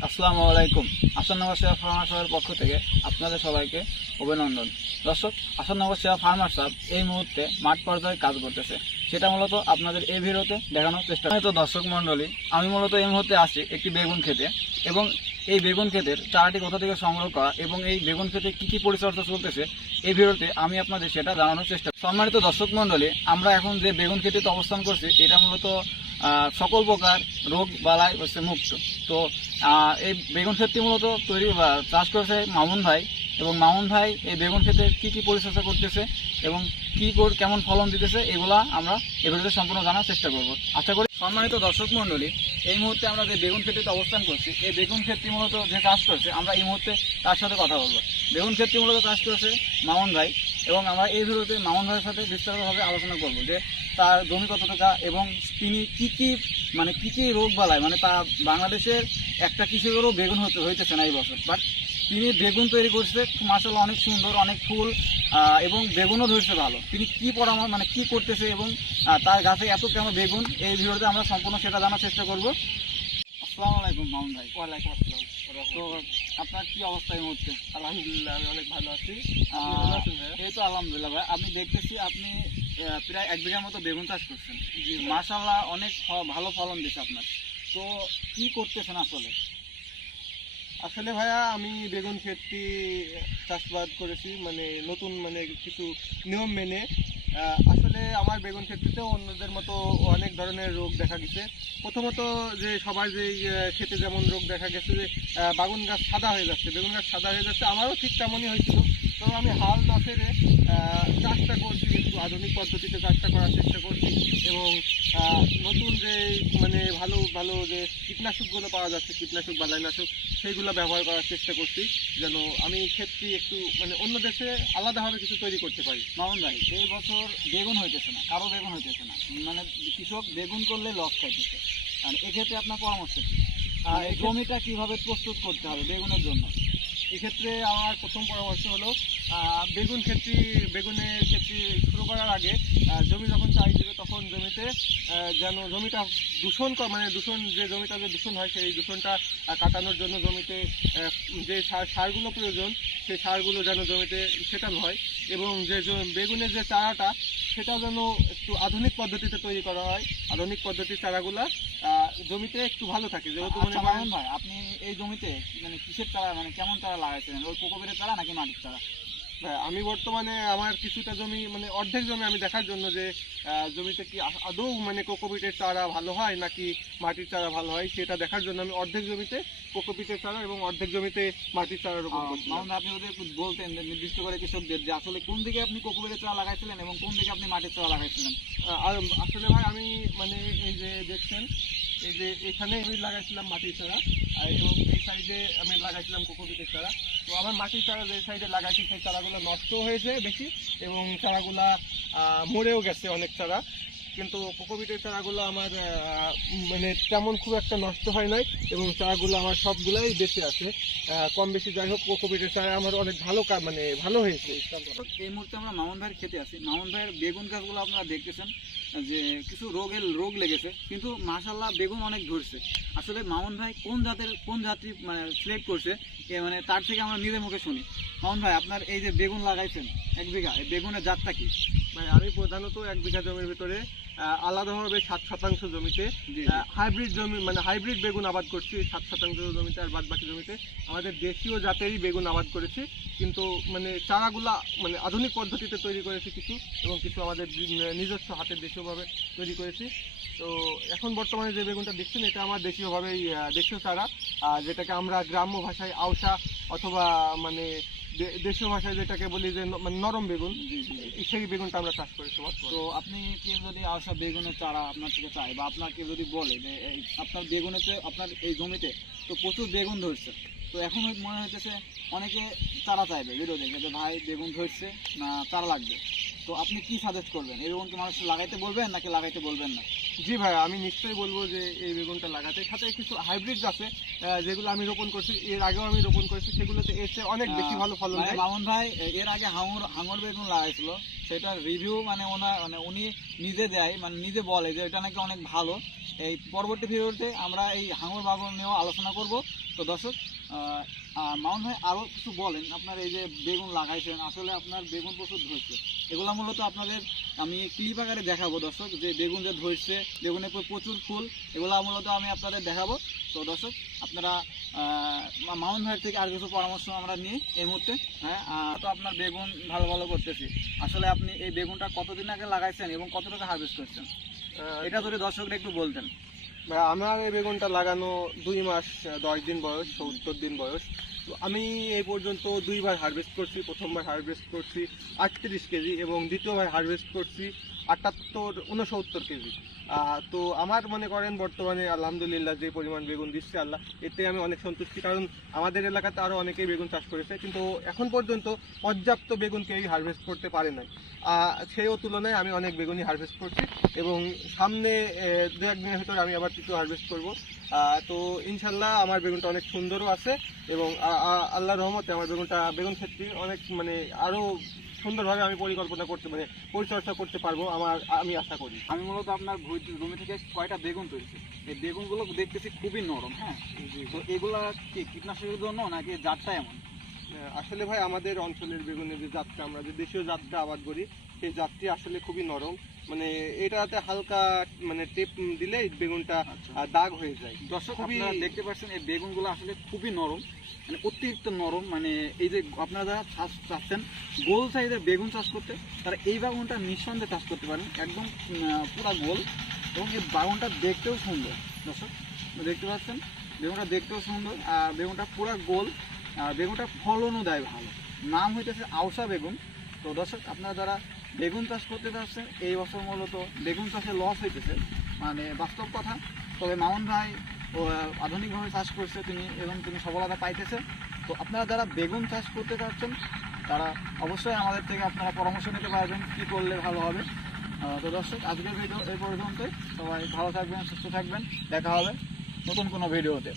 আসসালামু আলাইকুম। আসাননগর সেবা ফার্মার্সের পক্ষ থেকে আপনাদের সবাইকে অভিনন্দন। দর্শক, আসাননগর সেবা ফার্মার্স এই মুহূর্তে মাঠ পর্যায়ে কাজ করতেছে, সেটা মূলত আপনাদের এই ভিডিওতে দেখানোর চেষ্টা করি। তো দর্শক মণ্ডলী, আমি মূলত এই মুহূর্তে আসছি একটি বেগুন খেতে, এবং এই বেগুন ক্ষেতের চারাটি কোথা থেকে সংগ্রহ করা এবং এই বেগুন ক্ষেতে কি কি পরিচর্যা চলতেছে এই ভিডিওতে আমি আপনাদের সেটা জানানোর চেষ্টা করি। সম্মানিত দর্শক মণ্ডলী, আমরা এখন যে বেগুন ক্ষেতে অবস্থান করছি এটা মূলত সকল প্রকার রোগ বালাই হচ্ছে মুক্ত। তো এই বেগুন ক্ষেতটি মূলত তৈরি বা চাষ করেছে মামুন ভাই, এবং মামুন ভাই এই বেগুন ক্ষেতে কি কি পরিচর্যা করতেছে এবং কেমন ফলন দিতেছে এগুলা আমরা এই ভিডিওতে সম্পূর্ণ জানার চেষ্টা করব। আশা করি সম্মানিত দর্শক মণ্ডলী, এই মুহূর্তে আমরা যে বেগুন ক্ষেতে অবস্থান করছি এই বেগুন ক্ষেতটি মূলত যে চাষ করছে আমরা এই মুহূর্তে তার সাথে কথা বলবো। বেগুন ক্ষেতটি মূলত চাষ করেছে মামুন ভাই, এবং আমরা এই ভিডিওতে মামুন ভাইয়ের সাথে বিস্তারিতভাবে আলোচনা করব যে তার জমি কত টাকা এবং তিনি কি কি রোগ বালায়, তা বাংলাদেশের একটা কৃষকেরও বেগুন হইতেছে না এই বছর, বাট তিনি বেগুন তৈরি করছে মাশাআল্লাহ, অনেক সুন্দর, অনেক ফুল এবং বেগুনও ধরছে ভালো। তিনি কি পরামর্শ কি করতেছে এবং তার গাছে এত কেন বেগুন, এই ভিডিওতে আমরা সম্পূর্ণ সেটা জানার চেষ্টা করব। আসসালামু আলাইকুম মামুন ভাই। ওয়ালাইকুম আসসালাম। তো আপনার কি অবস্থা এই মুহূর্তে? আলহামদুলিল্লাহ, আমি অনেক ভালো আছি। এই তো আলহামদুলিল্লাহ ভাই, আমি দেখতেছি আপনি প্রায় 1 বিঘার মতো বেগুন চাষ করছেন। মাশাআল্লাহ, অনেক ভালো ফলন দিচ্ছে আপনার। তো কি করতেছেন আসলে? আসলে ভাইয়া, আমি বেগুন ক্ষেতটি চাষবাদ করেছি নতুন কিছু নিয়ম মেনে। আসলে আমার বেগুন ক্ষেত্রেও অন্যদের মতো অনেক ধরনের রোগ দেখা গেছে। প্রথমত যে সবার যে ক্ষেতে যেমন রোগ দেখা গেছে যে বেগুন গাছ সাদা হয়ে যাচ্ছে, আমারও ঠিক তেমনই হয়েছিল। তো আমি হাল না ছেড়ে চাষটা করছি, একটু আধুনিক পদ্ধতিতে চাষটা করার চেষ্টা করছি, এবং নতুন যে ভালো ভালো যে কীটনাশকগুলো পাওয়া যাচ্ছে, কীটনাশক বা লাইনাশক, সেইগুলো ব্যবহার করার চেষ্টা করছি, যেন আমি ক্ষেতটি একটু অন্য দেশে আলাদাভাবে কিছু তৈরি করতে পারি। মামুন ভাই, এই বছর বেগুন হইতেছে না, কারো বেগুন হইতেছে না, কৃষক বেগুন করলে লস খাইতেছে। আর এক্ষেত্রে আপনার পরামর্শ কি? এই জমিটা কিভাবে প্রস্তুত করতে হবে বেগুনের জন্য? এক্ষেত্রে আমার প্রথম পরামর্শ হলো বেগুনের ক্ষেত্রে শুরু করার আগে জমি যখন চাষ দেবে তখন জমিতে যেন জমিটা যে দূষণ হয় সেই দূষণটা কাটানোর জন্য জমিতে যে সারগুলো প্রয়োজন সেই সারগুলো যেন জমিতে ছেটানো হয়, এবং যে বেগুনের যে চারাটা সেটা যেন একটু আধুনিক পদ্ধতিতে তৈরি করা হয়। আধুনিক পদ্ধতির চারাগুলা জমিতে একটু ভালো থাকে। যেহেতু মামুন ভাই, আপনি এই জমিতে কিসের চারা কেমন চারা লাগাইছিলেন? ওই কোকোপিটের চারা নাকি মাটির চারা? আমি বর্তমানে আমার কিছুটা জমি অর্ধেক জমি আমি দেখার জন্য যে জমিতে কি আদৌ কোকোপিটের চারা ভালো হয় নাকি মাটির চারা ভালো হয় সেটা দেখার জন্য আমি অর্ধেক জমিতে কোকোপিটের চারা এবং অর্ধেক জমিতে মাটির চারা রোপণ করছি। আপনি যদি একটু বলতেন নির্দিষ্ট করে কৃষকদের যে আসলে কোন দিকে আপনি কোকোপিটের চারা লাগাইছিলেন এবং কোন দিকে আপনি মাটির চারা লাগাইছিলেন? আর আসলে ভাই, আমি এই যে দেখছেন, এই যে এখানে আমি লাগাইছিলাম মাটির চারা, এবং এই সাইডে আমি লাগাইছিলাম কোকোপিটের চারা। তো আমার মাটির চারা যে সাইডে লাগাইছি সেই চারাগুলো নষ্ট হয়েছে বেশি, এবং চারাগুলা মরেও গেছে অনেক চারা। কিন্তু কোকোপিটের চারাগুলো আমার তেমন খুব একটা নষ্ট হয় নাই, এবং চারাগুলো আমার সবগুলাই বেঁচে আছে। কম বেশি যাই হোক, কোকোপিটের চারা আমার অনেক ভালো হয়েছে। এই মুহূর্তে আমরা মামুন ভাইয়ের খেতে আছি। মামুন ভাইয়ের বেগুন গাছগুলো আপনারা দেখতেছেন যে কিছু রোগ লেগেছে, কিন্তু মাশাআল্লাহ বেগুন অনেক ধরছে। আসলে মামুন ভাই কোন জাতি সিলেক্ট করছে তার থেকে আমরা নিজের মুখে শুনি। মামুন ভাই, আপনার এই যে বেগুন লাগাইছেন 1 বিঘা, এই বেগুনের জাতটা কি? ভাই, আমি প্রধানত 1 বিঘা জমির ভিতরে আলাদাভাবে 7% জমিতে হাইব্রিড বেগুন আবাদ করছি। 7% জমিতে, আর বাদ বাকি জমিতে আমাদের দেশীয় জাতেরই বেগুন আবাদ করেছি। কিন্তু চারাগুলা আধুনিক পদ্ধতিতে তৈরি করেছি কিছু, এবং কিছু আমাদের নিজস্ব হাতের দেশীয়ভাবে তৈরি করেছি। তো এখন বর্তমানে যে বেগুনটা দেখছেন এটা আমার দেশীয় চারা, যেটাকে আমরা গ্রাম্য ভাষায় আউশা অথবা দেশীয় ভাষায় যেটাকে বলি যে নরম বেগুন, সেই বেগুনটা আমরা চাষ করেছি। তো আপনি কেউ যদি আউশা বেগুনের চারা আপনার থেকে চায় বা আপনাকে যদি বলে যে আপনার আপনার এই জমিতে তো প্রচুর বেগুন ধরছে, তো এখন মনে হইতেছে অনেকে চারা চাইবে ভিডিও দেখে যে ভাই বেগুন ধরছে না চারা লাগবে, তো আপনি কি সাজেস্ট করবেন? এই বেগুন কি মানুষ লাগাইতে বলবেন নাকি লাগাইতে বলবেন না? জি ভাই, আমি নিশ্চয়ই বলবো যে এই বেগুনটা লাগাতে। সাথে কিছু হাইব্রিড আছে, যেগুলো আমি রোপণ করছি, এর আগেও আমি রোপণ করেছি, সেগুলোতে এর চেয়ে অনেক বেশি ভালো ফলন মানে দেয়। মামুন ভাই এর আগে হাঙর বেগুন লাগাইছিল, সেটার রিভিউ মানে উনি নিজে দেয়, মানে নিজে বলে যে এটা নাকি অনেক ভালো। এই পরবর্তী ভিডিওতে আমরা এই হাঙর বাগান নিয়েও আলোচনা করব। তো দর্শক, মামুন ভাই আরও কিছু বলেন, আপনার এই যে বেগুন লাগাইছেন, আসলে আপনার বেগুন প্রচুর ধরছে, এগুলা মূলত আপনাদের আমি ক্লিপ আকারে দেখাবো দর্শক, যে বেগুন যে ধরছে, বেগুনের প্রচুর ফুল, এগুলা মূলত আমি আপনাদের দেখাবো। তো দর্শক, আপনারা মামুন ভাইয়ের থেকে আর কিছু পরামর্শ আমরা নিই এই মুহূর্তে। হ্যাঁ, তো আপনার বেগুন ভালো ভালো করতেছি, আসলে আপনি এই বেগুনটা কতদিন আগে লাগাইছেন এবং কত টাকা হারভেস্ট করছেন, এটা যদি দর্শকরা একটু বলতেন। আমার এই বেগুনটা লাগানো 2 মাস 10 দিন বয়স, 70 দিন বয়স। তো আমি এই পর্যন্ত 2বার হারভেস্ট করছি। প্রথমবার হারভেস্ট করছি 38 কেজি এবং দ্বিতীয়বার হারভেস্ট করছি 69 কেজি। তো আমার মনে করেন বর্তমানে আলহামদুলিল্লাহ যে পরিমাণ বেগুন দিচ্ছে আল্লাহ, এতে আমি অনেক সন্তুষ্টি। কারণ আমাদের এলাকাতে আরও অনেকেই বেগুন চাষ করেছে, কিন্তু এখন পর্যন্ত পর্যাপ্ত বেগুন কেউই হারভেস্ট করতে পারে নাই। সেই তুলনায় আমি অনেক বেগুনই হারভেস্ট করছি এবং সামনে 2-1 দিনের ভিতরে আমি আবার তৃতীয় হারভেস্ট করব। তো ইনশাল্লাহ আমার বেগুনটা অনেক সুন্দরও আছে এবং আল্লাহর রহমতে আমার বেগুন ক্ষেত্রে অনেক মানে আরও সুন্দরভাবে আমি পরিচর্যা করতে পারবো আমি আশা করি। আমি মূলত আপনার জমি থেকে কয়টা বেগুন তুলছি, এই বেগুনগুলো দেখতেছি খুবই নরম। হ্যাঁ, তো এগুলা কি কীটনাশকের জন্য নাকি জাতটা এমন? আসলে ভাই আমাদের অঞ্চলের বেগুনের যে জাতটা, আমরা যে দেশীয় জাতটা আবাদ করি, সেই জাতটি আসলে খুবই নরম। মানে এটাতে হালকা মানে টেপ দিলেই বেগুনটা দাগ হয়ে যায়। দর্শক, আপনারা দেখতে পাচ্ছেন এই বেগুনগুলো আসলে খুবই নরম, মানে অতিরিক্ত নরম। মানে এই যে আপনারা যারা চাচ্ছেন গোল সাইজের বেগুন চাষ করতে, তারা এই বাগানটা নিঃসন্দেহে চাষ করতে পারেন, একদম পুরা গোল। এবং এই বাগানটা দেখতেও সুন্দর। দর্শক দেখতে পাচ্ছেন বেগুনটা দেখতেও সুন্দর, আর বেগুনটা পুরা গোল, আর বেগুনটা ফলনও দেয় ভালো। নাম হইতেছে আউসা বেগুন। তো দর্শক, আপনারা যারা বেগুন চাষ করতে চাচ্ছেন, এই বছর মূলত বেগুন চাষে লস হইতেছে, মানে বাস্তব কথা। তবে মামুন ভাই ও আধুনিকভাবে চাষ করছে তিনি সফলতা পাইতেছে। তো আপনারা যারা বেগুন চাষ করতে চাচ্ছেন, তারা অবশ্যই আমাদের থেকে আপনারা পরামর্শ নিতে পারবেন কী করলে ভালো হবে। তো দর্শক, আজকের ভিডিও এই পর্যন্তই। সবাই ভালো থাকবেন, সুস্থ থাকবেন, দেখা হবে নতুন কোনো ভিডিওতে।